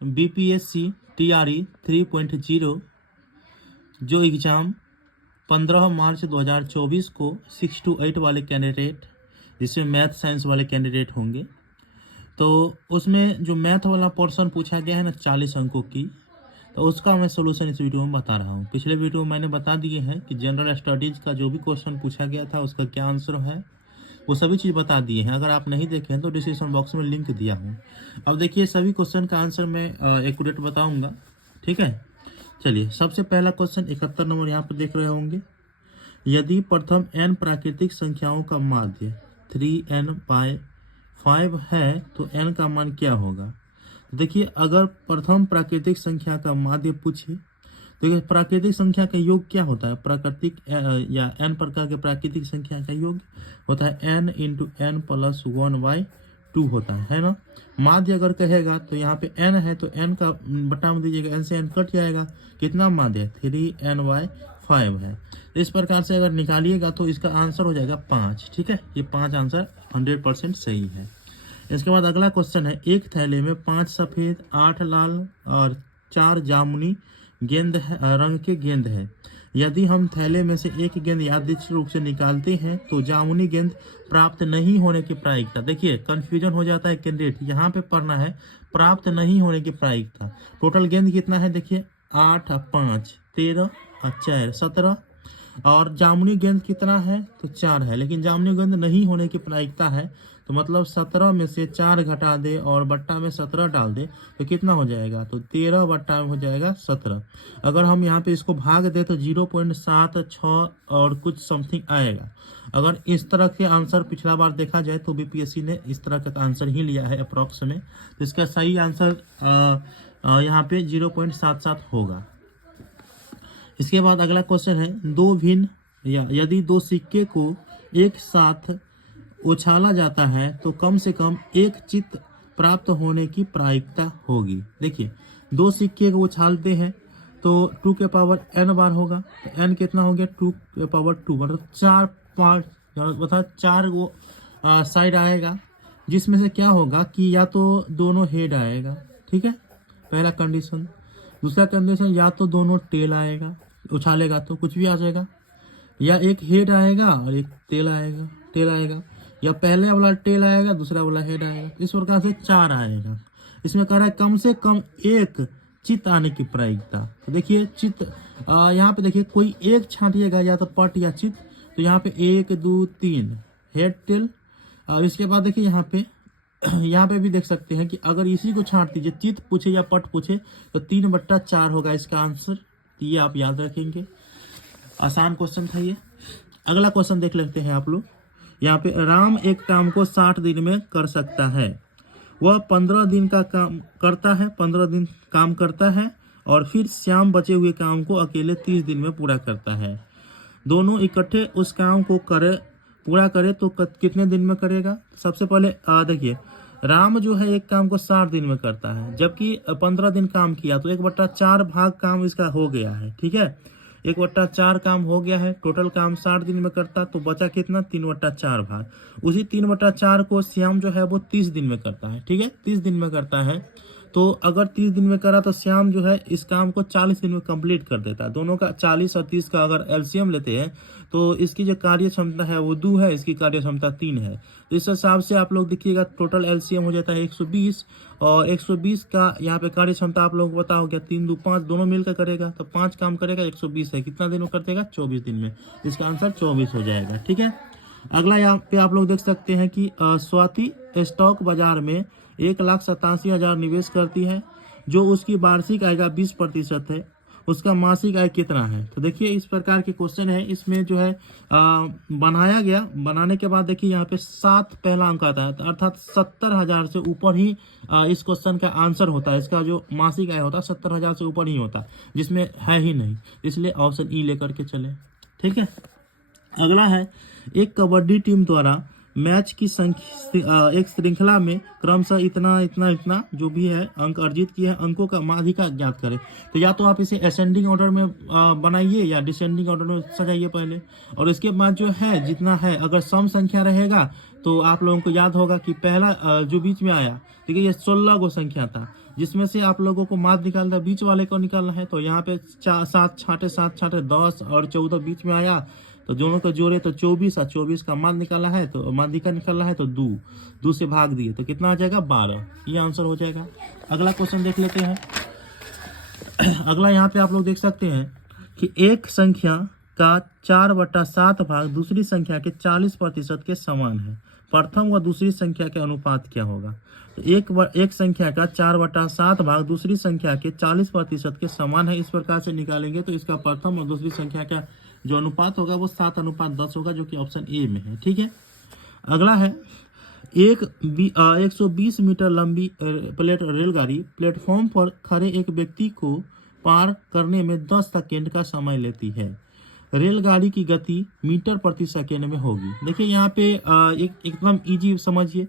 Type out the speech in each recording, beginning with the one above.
BPSC TRE 3.0 जो exam 15 मार्च 2024 को 6 to 8 वाले कैंडिडेट, जिसमें मैथ साइंस वाले कैंडिडेट होंगे, तो उसमें जो मैथ वाला पोर्शन पूछा गया है ना 40 अंकों की, तो उसका मैं सोल्यूशन इस वीडियो में बता रहा हूँ। पिछले वीडियो में मैंने बता दिए हैं कि जनरल स्टडीज़ का जो भी क्वेश्चन पूछा गया था उसका क्या आंसर है, वो सभी चीज़ बता दिए हैं। अगर आप नहीं देखे हैं तो डिस्क्रिप्शन बॉक्स में लिंक दिया हूँ। अब देखिए सभी क्वेश्चन का आंसर मैं एक्यूरेट बताऊँगा, ठीक है। चलिए, सबसे पहला क्वेश्चन 71 नंबर यहाँ पर देख रहे होंगे। यदि प्रथम n प्राकृतिक संख्याओं का माध्य 3n/5 है तो n का मान क्या होगा। देखिए, अगर प्रथम प्राकृतिक संख्या का माध्य पूछे, देखिए प्राकृतिक संख्या का योग क्या होता है, प्राकृतिक या n प्रकार के प्राकृतिक संख्या का योग होता है n इंटू n प्लस 1/2 होता है ना। माध्य अगर कहेगा तो यहाँ पे n है तो n का बटा में दीजिएगा, n से n कट जाएगा, कितना माध्य 3n/5 है। इस प्रकार से अगर निकालिएगा तो इसका आंसर हो जाएगा 5, ठीक है। ये 5 आंसर 100% सही है। इसके बाद अगला क्वेश्चन है, एक थैले में 5 सफ़ेद 8 लाल और 4 जामुनी गेंद रंग के गेंद है। यदि हम थैले में से एक गेंद यादृच्छिक रूप से निकालते हैं तो जामुनी गेंद प्राप्त नहीं होने की प्रायिकता। देखिए कंफ्यूजन हो जाता है कैंडिडेट, यहाँ पे पढ़ना है प्राप्त नहीं होने की प्रायिकता। टोटल गेंद कितना है, देखिए 8 और 5 13 और 4 17, और जामुनी गेंद कितना है तो 4 है, लेकिन जामुनी गेंद नहीं होने की प्रायिकता है, तो मतलब 17 में से 4 घटा दे और बट्टा में 17 डाल दे तो कितना हो जाएगा, तो 13 बट्टा में हो जाएगा 17। अगर हम यहाँ पे इसको भाग दे तो 0.76 और कुछ समथिंग आएगा। अगर इस तरह के आंसर पिछला बार देखा जाए तो बीपीएससी ने इस तरह का आंसर ही लिया है अप्रॉक्स में, तो इसका सही आंसर यहाँ पे 0.77 होगा। इसके बाद अगला क्वेश्चन है, दो भिन्न या यदि दो सिक्के को एक साथ उछाला जाता है तो कम से कम एक चित्त प्राप्त होने की प्रायिकता होगी। देखिए दो सिक्के को उछालते हैं तो 2 के पावर n बार होगा, तो n कितना हो गया 2 के पावर 2, मतलब 4 पार्ट मतलब 4 वो साइड आएगा, जिसमें से क्या होगा कि या तो दोनों हेड आएगा, ठीक है, पहला कंडीशन। दूसरा कंडीशन या तो दोनों टेल आएगा, उछालेगा तो कुछ भी आ जाएगा, या एक हेड आएगा और एक टेल आएगा, या पहले वाला टेल आएगा दूसरा वाला हेड आएगा। इस प्रकार से 4 आएगा। इसमें कह रहा है कम से कम एक चित्त आने की प्रायिकता। तो देखिए चित्त यहाँ पे देखिए कोई एक छांटिएगा या तो पट या चित्त, तो यहाँ पे 1 2 3 हेड टेल, और इसके बाद देखिए यहाँ पे भी देख सकते हैं कि अगर इसी को छांट दीजिए, चित्त पूछे या पट पूछे, तो 3/4 होगा इसका आंसर। ये आप याद रखेंगे, आसान क्वेश्चन था ये। अगला क्वेश्चन देख लेते हैं आप लोग। यहाँ पे राम एक काम को 60 दिन में कर सकता है, वह 15 दिन का काम करता है, 15 दिन काम करता है, और फिर श्याम बचे हुए काम को अकेले 30 दिन में पूरा करता है। दोनों इकट्ठे उस काम को पूरा करे तो कितने दिन में करेगा। सबसे पहले देखिए राम जो है एक काम को 60 दिन में करता है, जबकि 15 दिन काम किया, तो 1/4 भाग काम इसका हो गया है, ठीक है। 1/4 काम हो गया है, टोटल काम 60 दिन में करता, तो बचा कितना 3/4 भाग। उसी 3/4 को श्याम जो है वो 30 दिन में करता है, ठीक है, 30 दिन में करता है। तो अगर 30 दिन में करा तो श्याम जो है इस काम को 40 दिन में कंप्लीट कर देता है। दोनों का 40 और 30 का अगर एलसीएम लेते हैं तो इसकी जो कार्य क्षमता है वो 2 है, इसकी कार्य क्षमता 3 है। तो इस हिसाब से आप लोग देखिएगा टोटल एलसीएम हो जाता है 120, और 120 का यहाँ पे कार्य क्षमता आप लोगों को पता हो गया, 3 2 5 दोनों मिलकर करेगा, तो 5 काम करेगा, 120 है, कितना दिन में कर देगा 24 दिन में। इसका आंसर 24 हो जाएगा, ठीक है। अगला यहाँ पे आप लोग देख सकते हैं कि स्वाति स्टॉक बाजार में 1,87,000 निवेश करती है, जो उसकी वार्षिक आय का 20% है, उसका मासिक आय कितना है। तो देखिए इस प्रकार के क्वेश्चन है, इसमें जो है बनाया गया, बनाने के बाद देखिए यहाँ पे 7 पहला अंक आता है, अर्थात 70,000 से ऊपर ही इस क्वेश्चन का आंसर होता है। इसका जो मासिक आय होता है 70,000 से ऊपर ही होता, जिसमें है ही नहीं, इसलिए ऑप्शन ई लेकर के चले, ठीक है। अगला है, एक कबड्डी टीम द्वारा मैच की एक श्रृंखला में क्रमशः इतना जो भी है अंक अर्जित किए हैं, अंकों का माध्यिका ज्ञात करें। तो या तो आप इसे असेंडिंग ऑर्डर में बनाइए या डिसेंडिंग ऑर्डर में सजाइए पहले, और इसके बाद जो है जितना है, अगर सम संख्या रहेगा तो आप लोगों को याद होगा कि पहला जो बीच में आया, देखिए ये 16 गो संख्या था, जिसमें से आप लोगों को माध्य निकालना है, बीच वाले को निकालना है। तो यहाँ पे 7 छाटे 10 और 14 बीच में आया, तो दोनों को जोड़े तो 24 और 24 का माध्य निकाला है, तो माध्य का निकालना है तो 2 से भाग दिए तो कितना आ जाएगा 12। ये आंसर हो जाएगा। अगला क्वेश्चन देख लेते हैं। अगला यहाँ पे आप लोग देख सकते हैं कि एक संख्या का 4/7 भाग दूसरी संख्या के 40% के समान है। प्रथम व दूसरी संख्या के अनुपात क्या होगा? तो एक संख्या का 4/7 भाग दूसरी संख्या के 40% के समान है, इस प्रकार से निकालेंगे तो इसका प्रथम और दूसरी संख्या का जो अनुपात होगा वो 7:10 होगा, जो कि ऑप्शन ए में है। ठीक है। अगला है 120 मीटर लंबी रेलगाड़ी प्लेटफॉर्म पर खड़े एक व्यक्ति को पार करने में 10 सेकेंड का समय लेती है। रेलगाड़ी की गति मीटर प्रति सेकेंड में होगी। देखिए यहाँ पे एकदम इजी समझिए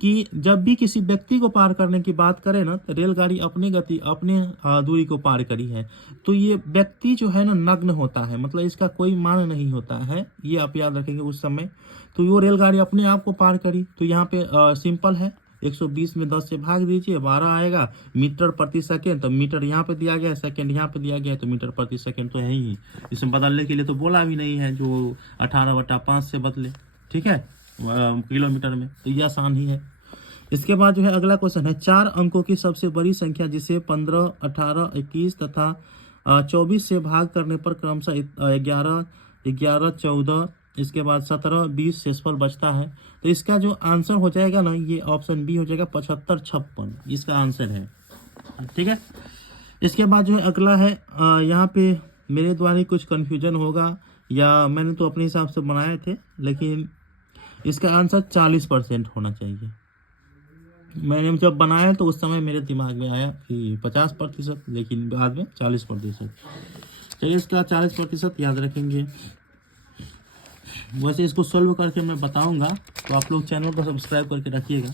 कि जब भी किसी व्यक्ति को पार करने की बात करें ना, तो रेलगाड़ी अपनी गति अपने दूरी को पार करी है, तो ये व्यक्ति जो है ना नग्न होता है, मतलब इसका कोई मान नहीं होता है, ये आप याद रखेंगे उस समय। तो वो रेलगाड़ी अपने आप को पार करी, तो यहाँ पे सिंपल है, 120 में 10 से भाग दीजिए, 12 आएगा मीटर प्रति सेकेंड। तो मीटर यहाँ पे दिया गया है, सेकेंड यहाँ पे दिया गया है, तो मीटर प्रति सेकेंड तो है ही। इसमें बदलने के लिए तो बोला भी नहीं है जो 18/5 से बदले, ठीक है, किलोमीटर में, तो ये आसान ही है। इसके बाद जो है अगला क्वेश्चन है 4 अंकों की सबसे बड़ी संख्या जिसे 15, 18, 21 तथा 24 से भाग करने पर क्रमशः 11, 14, इसके बाद 17, 20 शेषफल बचता है। तो इसका जो आंसर हो जाएगा ना, ये ऑप्शन बी हो जाएगा 75, 56, इसका आंसर है। ठीक है। इसके बाद जो है अगला है, यहाँ पे मेरे द्वारा कुछ कन्फ्यूजन होगा या मैंने तो अपने हिसाब से बनाए थे, लेकिन इसका आंसर 40% होना चाहिए। मैंने जब बनाया तो उस समय मेरे दिमाग में आया कि 50%, लेकिन बाद में 40%। चलिए इसका 40% याद रखेंगे। वैसे इसको सॉल्व करके मैं बताऊंगा, तो आप लोग चैनल को सब्सक्राइब करके रखिएगा।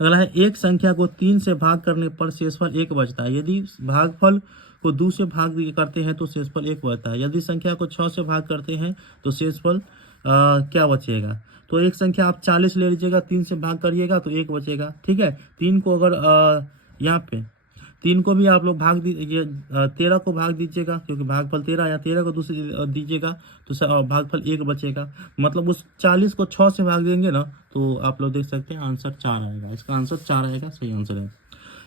अगला है एक संख्या को 3 से भाग करने पर शेषफल 1 बचता है। यदि भागफल को 2 से भाग करते हैं तो शेषफल 1 बचता है। यदि संख्या को 6 से भाग करते हैं तो शेषफल क्या बचेगा? तो एक संख्या आप 40 ले लीजिएगा, 3 से भाग करिएगा तो 1 बचेगा। ठीक है। 3 को अगर यहाँ पे 3 को भी आप लोग भाग दीजिए, 13 को भाग दीजिएगा, क्योंकि भागफल 13 या 13 को दूसरे दीजिएगा तो भागफल 1 बचेगा। मतलब उस 40 को 6 से भाग देंगे ना, तो आप लोग देख सकते हैं आंसर 4 आएगा। इसका आंसर 4 आएगा, सही आंसर है।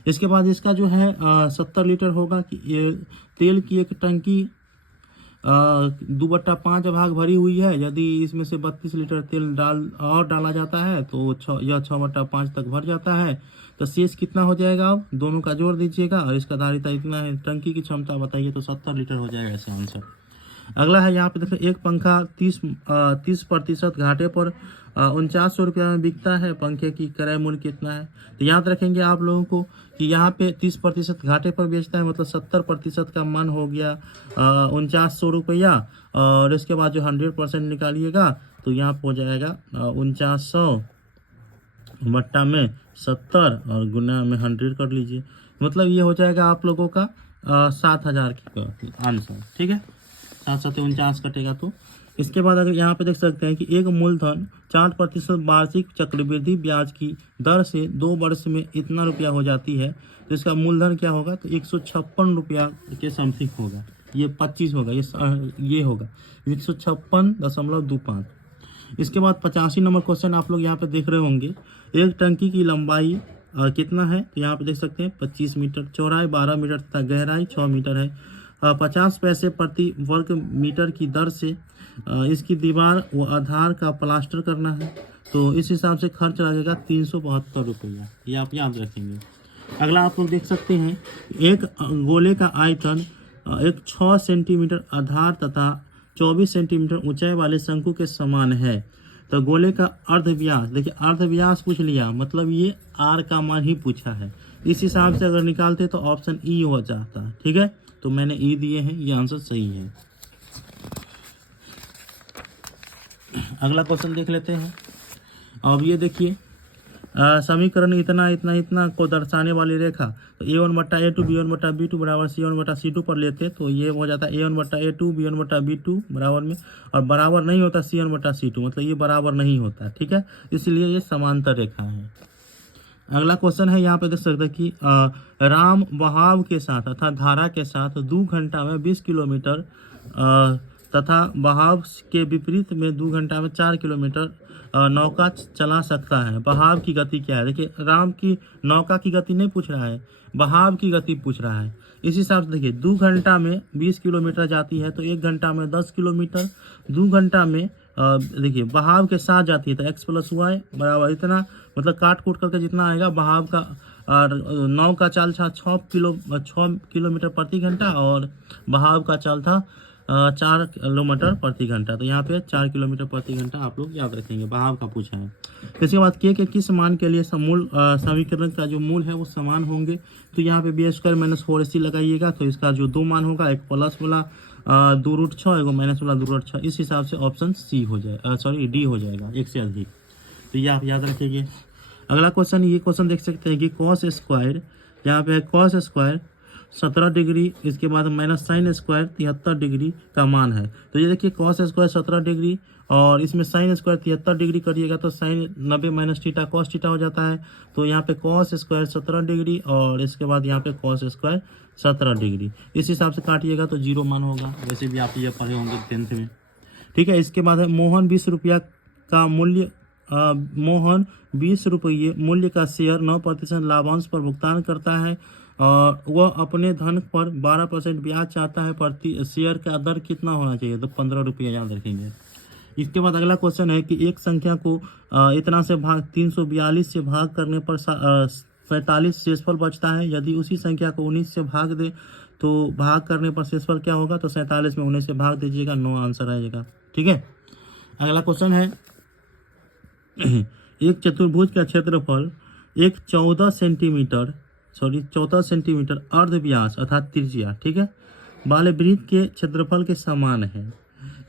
इसके बाद इसका जो है 70 लीटर होगा कि तेल की एक टंकी 2/5 भाग भरी हुई है। यदि इसमें से 32 लीटर तेल डाला जाता है तो 6/5 तक भर जाता है। तो शेष कितना हो जाएगा? अब दोनों का जोड़ दीजिएगा और इसका धारिता इतना है। टंकी की क्षमता बताइए, तो 70 लीटर हो जाएगा ऐसे आंसर। अगला है यहाँ पे देखिए, एक पंखा 30% घाटे पर 4900 रुपया में बिकता है। पंखे की क्रय मूल्य कितना है? तो याद रखेंगे आप लोगों को कि यहाँ पे 30% घाटे पर बेचता है, मतलब 70% का मन हो गया 4900 रुपया। और इसके बाद जो 100% निकालिएगा तो यहाँ पर हो जाएगा 4900 बट्टा में 70 और गुना में 100 कर लीजिए, मतलब ये हो जाएगा आप लोगों का 7000 की आंसर। ठीक है, 749 कटेगा तो। इसके बाद अगर यहाँ पे देख सकते हैं कि एक मूलधन 4% वार्षिक चक्रवृद्धि ब्याज की दर से 2 वर्ष में इतना रुपया हो जाती है, तो इसका मूलधन क्या होगा? तो 156 रुपया के समथिंग होगा। ये 25 होगा, ये होगा 156.25। इसके बाद 85 नंबर क्वेश्चन आप लोग यहाँ पे देख रहे होंगे। एक टंकी की लंबाई कितना है? तो यहाँ पे देख सकते हैं 25 मीटर, चौड़ाई 12 मीटर तथा गहराई 6 मीटर है। 50 पैसे प्रति वर्ग मीटर की दर से इसकी दीवार व आधार का प्लास्टर करना है, तो इस हिसाब से खर्च लगेगा 372 रुपया। ये आप याद रखेंगे। अगला आप लोग देख सकते हैं, एक गोले का आयतन एक 6 सेंटीमीटर आधार तथा 24 सेंटीमीटर ऊंचाई वाले शंकु के समान है। तो गोले का अर्धव्यास, देखिए अर्धव्यास पूछ लिया, मतलब ये आर का मान ही पूछा है। इस हिसाब से अगर निकालते तो ऑप्शन ई हो जाता। ठीक है, तो मैंने ई दिए हैं, ये आंसर सही है। अगला क्वेश्चन देख लेते हैं। अब ये देखिए, समीकरण इतना इतना इतना को दर्शाने वाली रेखा, तो a1/a2 b1/b2 बराबर c1/c2 पर लेते तो ये हो जाता है a1/a2 b1/b2 बराबर में, और बराबर नहीं होता c1/c2, मतलब ये बराबर नहीं होता। ठीक है, इसलिए ये समांतर रेखा है। अगला क्वेश्चन है, यहाँ पे देख सकते हैं कि राम बहाव के साथ अर्थात धारा के साथ 2 घंटा में 20 किलोमीटर तथा बहाव के विपरीत में 2 घंटा में 4 किलोमीटर नौका चला सकता है। बहाव की गति क्या है? देखिए, राम की नौका की गति नहीं पूछ रहा है, बहाव की गति पूछ रहा है। इस हिसाब से देखिए, 2 घंटा में 20 किलोमीटर जाती है तो 1 घंटा में 10 किलोमीटर, 2 घंटा में देखिए बहाव के साथ जाती है तो x + y बराबर इतना, मतलब काट कूट करके जितना आएगा बहाव का। और नाव का चाल था 6 किलोमीटर प्रति घंटा और बहाव का चाल था 4 किलोमीटर प्रति घंटा। तो यहाँ पे 4 किलोमीटर प्रति घंटा आप लोग याद रखेंगे, बहाव का पूछा है। इसके बाद के किस मान के लिए समूल समीकरण का जो मूल है वो समान होंगे, तो यहाँ पे b² - 4ac लगाइएगा। तो इसका जो 2 मान होगा, एक प्लस वाला 2√6, एक माइनस वाला 2√6, इस हिसाब से ऑप्शन सी हो जाए, सॉरी डी हो जाएगा, एक से अधिक। तो ये आप याद रखिए। अगला क्वेश्चन, ये क्वेश्चन देख सकते हैं कि cos स्क्वायर, यहाँ पे cos स्क्वायर 17 डिग्री, इसके बाद माइनस साइन स्क्वायर 73 डिग्री का मान है। तो ये देखिए cos स्क्वायर 17 डिग्री और इसमें साइन स्क्वायर 73 डिग्री करिएगा तो साइन 90 - थीटा cos थीटा हो जाता है। तो यहाँ पे cos स्क्वायर 17 डिग्री और इसके बाद यहाँ पे cos स्क्वायर 17 डिग्री, इस हिसाब से काटिएगा तो 0 मान होगा। वैसे भी आप ये पढ़े होंगे 10th में, ठीक है। इसके बाद है मोहन 20 रुपया का मूल्य मोहन 20 रुपये मूल्य का शेयर 9% लाभांश पर भुगतान करता है और वह अपने धन पर 12% ब्याज चाहता है। प्रति शेयर का दर कितना होना चाहिए? तो 15 रुपये याद रखेंगे। इसके बाद अगला क्वेश्चन है कि एक संख्या को इतना से भाग 342 से भाग करने पर 47 शेषफल बचता है। यदि उसी संख्या को 19 से भाग दे तो भाग करने पर शेषफल क्या होगा? तो 47 में 19 से भाग दीजिएगा, 9 आंसर आएगा, ठीक है। अगला क्वेश्चन है एक चतुर्भुज का क्षेत्रफल एक 14 सेंटीमीटर अर्धव्यास अर्थात त्रिज्या, ठीक है, वाले वृत्त के क्षेत्रफल के समान है।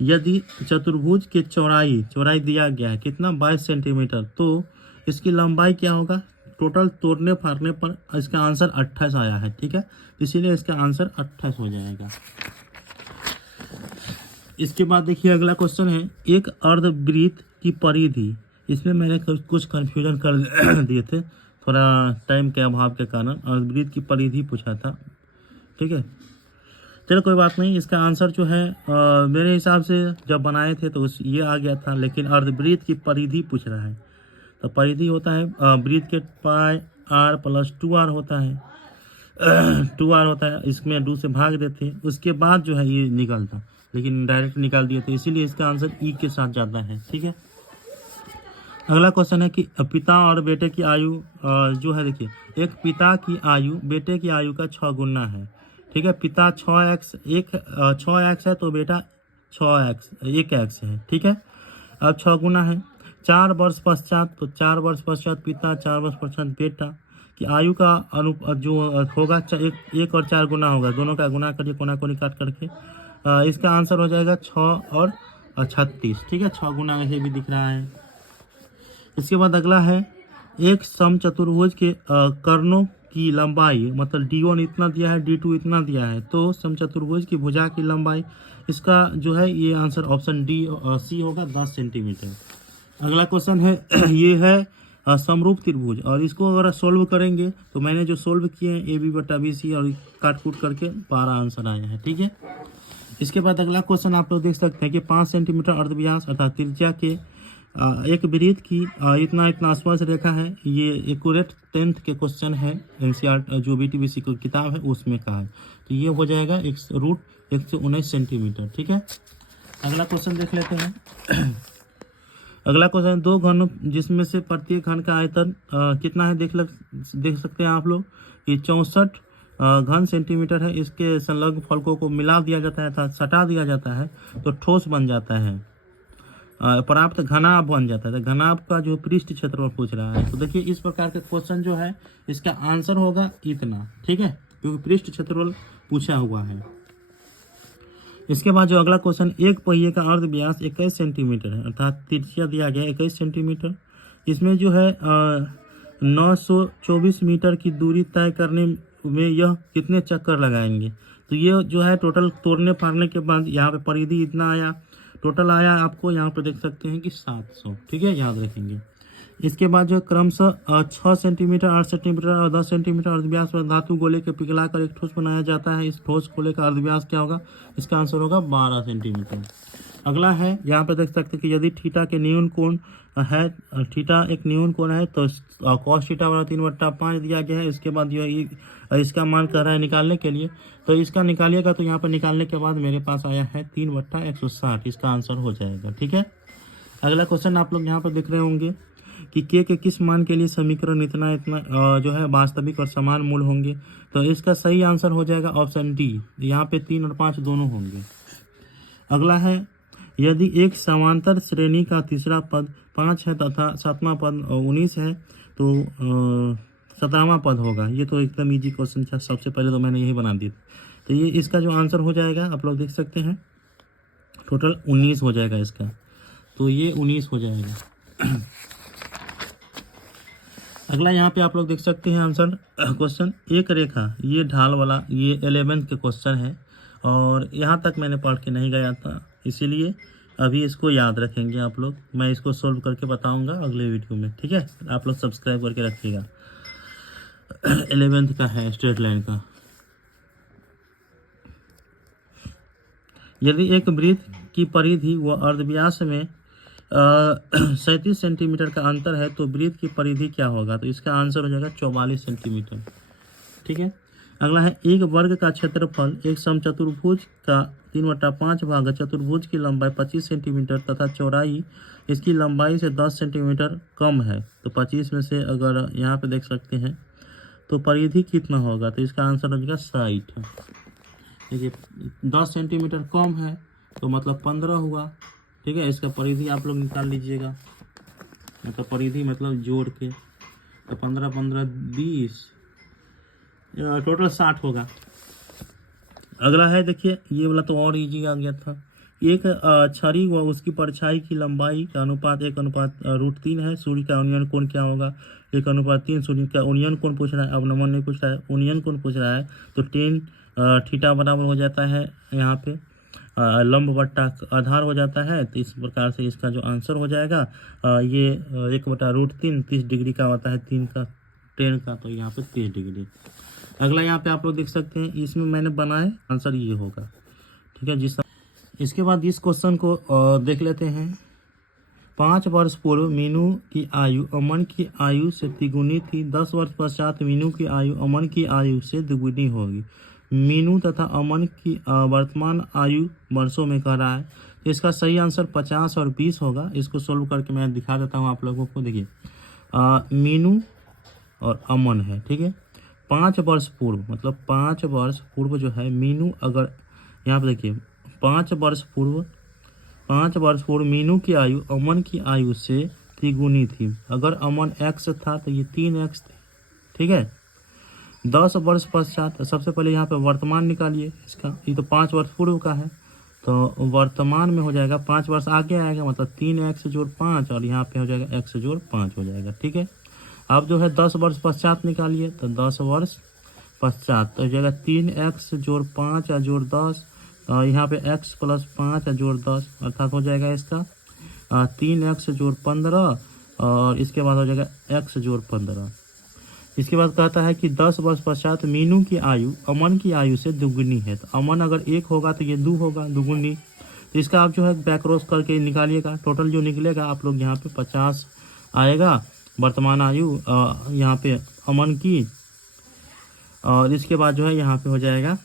यदि चतुर्भुज के चौड़ाई दिया गया है कितना? 22 सेंटीमीटर, तो इसकी लंबाई क्या होगा? टोटल तोड़ने फाड़ने पर इसका आंसर 28 आया है, ठीक है, इसीलिए इसका आंसर 28 हो जाएगा। इसके बाद देखिए अगला क्वेश्चन है एक अर्धवृत्त की परिधि, इसमें मैंने कुछ कन्फ्यूजन कर दिए थे थोड़ा टाइम के अभाव के कारण, अर्धवृत्त की परिधि पूछा था, ठीक है। चलो कोई बात नहीं, इसका आंसर जो है मेरे हिसाब से जब बनाए थे तो ये आ गया था, लेकिन अर्धवृत्त की परिधि पूछ रहा है। तो परिधि होता है वृत्त के पाई r + 2r होता है 2r होता है, इसमें 2 से भाग देते हैं, उसके बाद जो है ये निकलता, लेकिन डायरेक्ट निकाल दिए थे, इसीलिए इसका आंसर ई के साथ जाता है, ठीक है। अगला क्वेश्चन है कि पिता और बेटे की आयु जो है, देखिए एक पिता की आयु बेटे की आयु का 6 गुना है, ठीक है। पिता 6x है तो बेटा 1x है, ठीक है। अब 6 गुना है 4 वर्ष पश्चात, तो 4 वर्ष पश्चात पिता, 4 वर्ष पश्चात बेटा की आयु का जो होगा 1 और 4 गुना होगा, दोनों का गुना करिए कोना कोनी काट करके, इसका आंसर हो जाएगा 6 और 36, ठीक है। 6 गुना ऐसे भी दिख रहा है। इसके बाद अगला है एक समचतुर्भुज के कर्णों की लंबाई, मतलब D1 इतना दिया है, D2 इतना दिया है, तो समचतुर्भुज की भुजा की लंबाई, इसका जो है ये आंसर ऑप्शन डी सी होगा, 10 सेंटीमीटर। अगला क्वेश्चन है ये है समरूप त्रिभुज, और इसको अगर सोल्व करेंगे तो मैंने जो सोल्व किए हैं AB/BC और काट कूट करके 12 आंसर आए हैं, ठीक है। इसके बाद अगला क्वेश्चन आप लोग देख सकते हैं कि 5 सेंटीमीटर अर्धव्यास अर्थात त्रिज्या के एक वृत्त की इतना स्पर्श रेखा है, ये एक्यूरेट 10th के क्वेश्चन है, NCERT जो BTBC की किताब है उसमें का है, तो ये हो जाएगा √119 सेंटीमीटर, ठीक है। अगला क्वेश्चन देख लेते हैं। अगला क्वेश्चन 2 घन जिसमें से प्रत्येक घन का आयतन कितना है देख सकते हैं आप लोग, ये 64 घन सेंटीमीटर है। इसके संलग्न फलकों को मिला दिया जाता है अर्थात सटा दिया जाता है तो ठोस बन जाता है, प्राप्त घनाभ बन जाता है। तो घनाभ का जो पृष्ठ क्षेत्रफल पूछ रहा है, तो देखिए इस प्रकार के क्वेश्चन जो है इसका आंसर होगा इतना, ठीक है, क्योंकि पृष्ठ क्षेत्रफल पूछा हुआ है। इसके बाद जो अगला क्वेश्चन एक पहिए का अर्धव्यास 21 सेंटीमीटर है अर्थात त्रिज्या दिया गया 21 सेंटीमीटर, इसमें जो है 924 मीटर की दूरी तय करने में यह कितने चक्कर लगाएंगे? तो ये जो है टोटल तोड़ने फाड़ने के बाद यहाँ पे परिधि इतना आया, टोटल आया आपको यहाँ पर देख सकते हैं कि 700, ठीक है, याद रखेंगे। इसके बाद जो क्रमशः 6 सेंटीमीटर 8 सेंटीमीटर और 10 सेंटीमीटर अर्धव्यास पर धातु गोले के पिघलाकर एक ठोस बनाया जाता है। इस ठोस गोले का अर्धव्यास क्या होगा? इसका आंसर होगा 12 सेंटीमीटर। अगला है, यहाँ पे देख सकते हैं कि यदि थीटा के न्यून कोण है, थीटा एक न्यून कोण है तो कॉस थीटा बराबर 3/5 दिया गया है। इसके बाद यह इसका मान कर रहा है निकालने के लिए, तो इसका निकालिएगा तो यहाँ पर निकालने के बाद मेरे पास आया है 3/160। इसका आंसर हो जाएगा। ठीक है, अगला क्वेश्चन आप लोग यहाँ पर देख रहे होंगे कि के किस मान के लिए समीकरण इतना इतना जो है वास्तविक और समान मूल होंगे। तो इसका सही आंसर हो जाएगा ऑप्शन डी, यहाँ पे 3 और 5 दोनों होंगे। अगला है, यदि एक समांतर श्रेणी का तीसरा पद 5 है तथा 7वां पद 19 है तो 17वां पद होगा। ये तो एकदम इजी क्वेश्चन था, सबसे पहले तो मैंने यही बना दी। तो ये इसका जो आंसर हो जाएगा आप लोग देख सकते हैं, टोटल 19 हो जाएगा इसका, तो ये 19 हो जाएगा। अगला यहाँ पे आप लोग देख सकते हैं आंसर क्वेश्चन, एक रेखा, ये ढाल वाला, ये 11th के क्वेश्चन है और यहाँ तक मैंने पढ़ के नहीं गया था, इसीलिए अभी इसको याद रखेंगे आप लोग। मैं इसको सोल्व करके बताऊंगा अगले वीडियो में। ठीक है, आप लोग सब्सक्राइब करके रखिएगा। 11th का है, स्ट्रेट लाइन का। यदि एक वृत्त की परिधि व अर्धव्यास में 37 सेंटीमीटर का अंतर है तो वृत्त की परिधि क्या होगा? तो इसका आंसर हो जाएगा 44 सेंटीमीटर। ठीक है, अगला है, एक वर्ग का क्षेत्रफल एक समचतुर्भुज का 3/5 भाग चतुर्भुज की लंबाई 25 सेंटीमीटर तथा चौड़ाई इसकी लंबाई से 10 सेंटीमीटर कम है। तो 25 में से अगर यहाँ पे देख सकते हैं तो परिधि कितना होगा? तो इसका आंसर हो जाएगा 60। देखिए 10 सेंटीमीटर कम है तो मतलब 15 हुआ। ठीक है, इसका परिधि आप लोग निकाल लीजिएगा, मतलब परिधि मतलब जोड़ के, तो 15 15 20, टोटल 60 होगा। अगला है, देखिए ये वाला तो और इजी आ गया था। एक छड़ी व उसकी परछाई की लंबाई का अनुपात 1/√3 है। सूर्य का उन्नयन कोण क्या होगा? 1/3। सूर्य का उन्नयन कोण पूछ रहा है, अब नमन नहीं पूछ रहा है, उन्नयन कोण पूछ रहा है, तो 10 थीटा बराबर हो जाता है यहाँ पे लंब बट्टा आधार हो जाता है। तो इस प्रकार से इसका जो आंसर हो जाएगा ये 1/√3 30 डिग्री का होता है, 3 का 10 का, तो यहाँ पे 30 डिग्री। अगला यहाँ पे आप लोग देख सकते हैं, इसमें मैंने बनाए, आंसर ये होगा। ठीक है, इसके बाद इस क्वेश्चन को देख लेते हैं। 5 वर्ष पूर्व मीनू की आयु अमन की आयु से तिगुनी थी। 10 वर्ष पश्चात मीनू की आयु अमन की आयु से दुगुनी होगी। मीनू तथा अमन की वर्तमान आयु वर्षों में कह रहा है, तो इसका सही आंसर 50 और 20 होगा। इसको सोल्व करके मैं दिखा देता हूँ आप लोगों को। देखिए मीनू और अमन है, ठीक है, 5 वर्ष पूर्व, मतलब 5 वर्ष पूर्व जो है मीनू, अगर यहाँ पे देखिए 5 वर्ष पूर्व मीनू की आयु अमन की आयु से तिगुनी थी। अगर अमन x था तो ये 3x थी। ठीक है, 10 वर्ष पश्चात, सबसे पहले यहाँ पे वर्तमान निकालिए इसका, ये तो 5 वर्ष पूर्व का है, तो वर्तमान में हो जाएगा 5 वर्ष आगे आएगा, मतलब 3x जोड़ 5 और यहाँ पे हो जाएगा x जोड़ 5 हो जाएगा। ठीक है, अब जो है 10 वर्ष पश्चात निकालिए, तो 10 वर्ष पश्चात तो हो जाएगा 3x जोड़ 5 या जोड़ 10, यहाँ पे x प्लस 5 या जोड़ 10, अर्थात हो जाएगा इसका 3x जोड़ 15 और इसके बाद हो जाएगा x जोड़ 15। इसके बाद कहता है कि 10 वर्ष पश्चात मीनू की आयु अमन की आयु से दुगुनी है। तो अमन अगर 1 होगा तो ये 2 होगा, दुगुनी। तो इसका आप जो है बैक्रॉस करके निकालिएगा, टोटल जो निकलेगा आप लोग यहाँ पे 50 आएगा वर्तमान आयु यहाँ पे अमन की, और इसके बाद जो है यहाँ पे हो जाएगा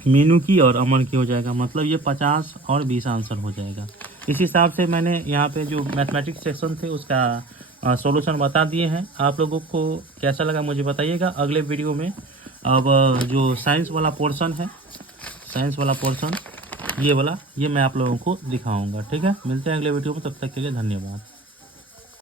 मीनू की और अमन की हो जाएगा, मतलब ये 50 और 20 आंसर हो जाएगा। इस हिसाब से मैंने यहाँ पे जो मैथमेटिक्स सेक्शन थे उसका सॉल्यूशन बता दिए हैं। आप लोगों को कैसा लगा मुझे बताइएगा। अगले वीडियो में अब जो साइंस वाला पोर्शन है, साइंस वाला पोर्शन ये वाला, ये मैं आप लोगों को दिखाऊंगा। ठीक है, मिलते हैं अगले वीडियो में, तब तक के लिए धन्यवाद।